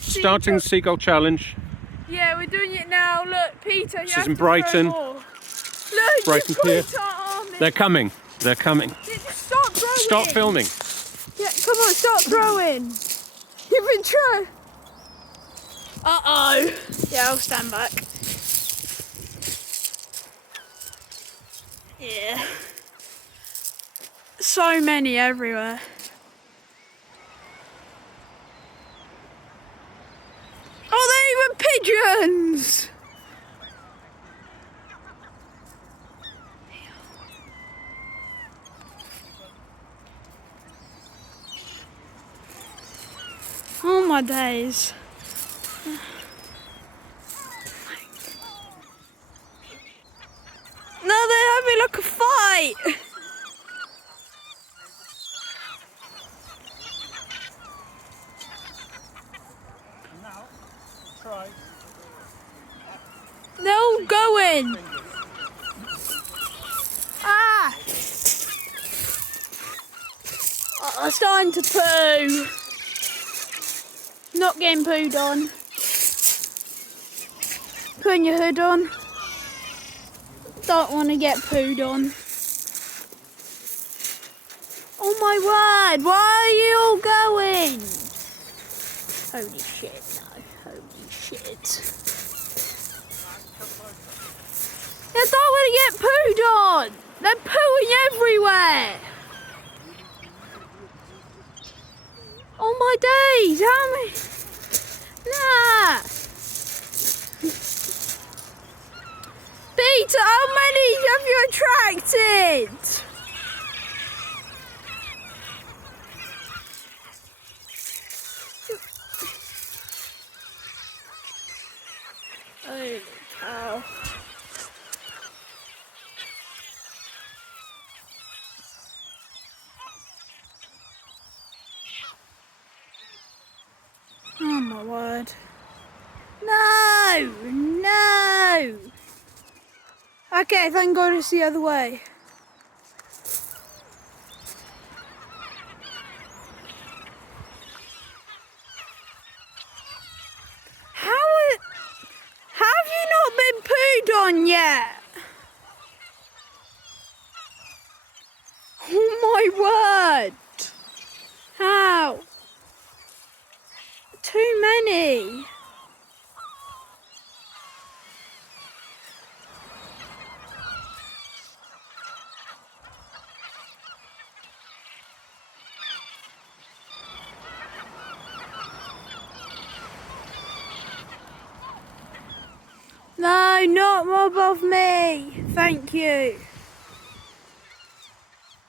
Starting the Seagull Challenge. Yeah, we're doing it now. Look, Peter, This is in Brighton. Look, Brighton here. They're coming. They're coming. Yeah, just stop throwing. Stop filming. Yeah, come on, stop throwing. You've been trying. Uh-oh. Yeah, I'll stand back. Yeah. So many everywhere. Oh, they're even pigeons! Oh my days. No, they're having like a fight! They're all going. Ah! Oh, it's starting to poo. Not getting pooed on. Putting your hood on. Don't want to get pooed on. Oh my word, why are you all going? Holy shit, no, holy shit. They don't want to get pooed on. They're pooing everywhere. Oh my days, how many? Nah. Peter, how many have you attracted? Holy cow. Oh my word. No! No! Okay, thank God it's the other way. Have you not been pooed on yet? Oh my word! How? Too many. No, not more above me. Thank you.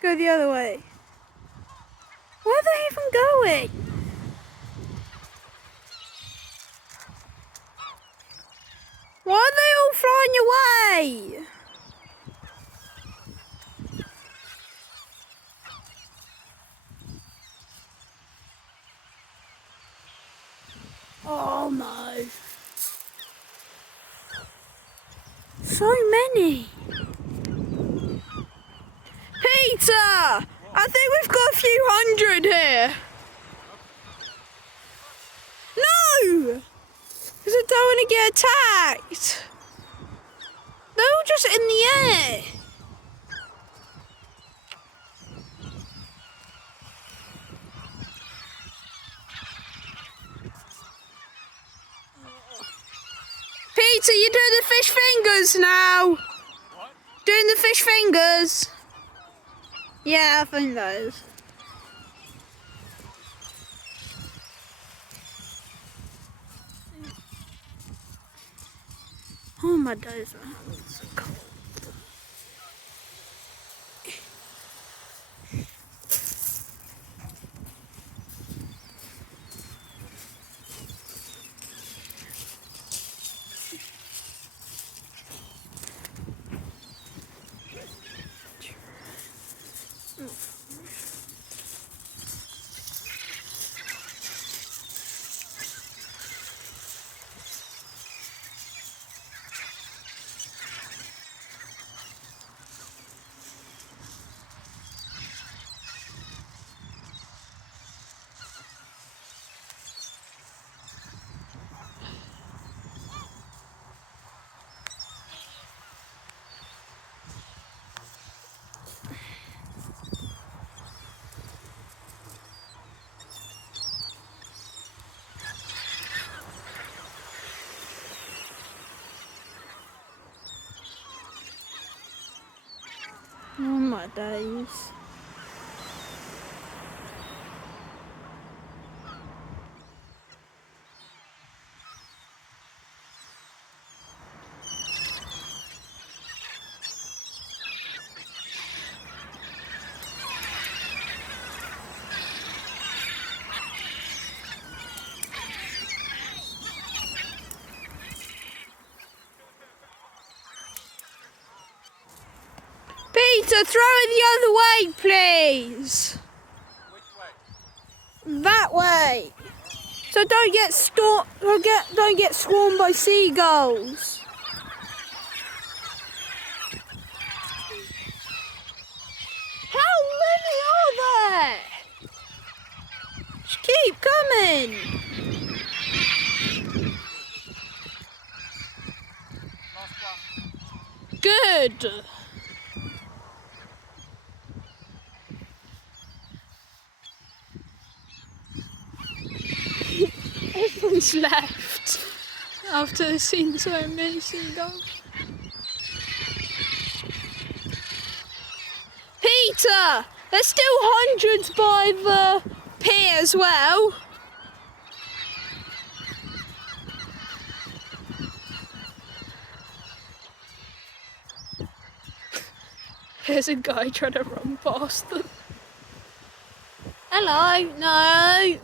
Go the other way. Where are they even going? Why are they all flying away? Oh no. So many. Peter! I think we've got a few hundred here. No! Because I don't want to get attacked. They're all just in the air. Peter, you're doing the fish fingers now. What? Doing the fish fingers. Yeah, I think those. Oh my days, my hands are cold. my days. Peter, throw it the other way, please. Which way? That way. So don't get swarmed by seagulls. How many are there? Just keep coming. Last one. Good. Everyone's left after seeing so many seagulls. Peter, there's still hundreds by the pier as well. There's a guy trying to run past them. Hello, no,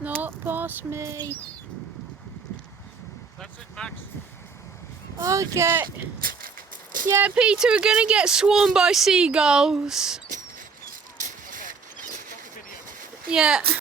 not past me. That's it, Max. Okay. Yeah, Peter, we're gonna get swarmed by seagulls. Okay, stop the video. Yeah.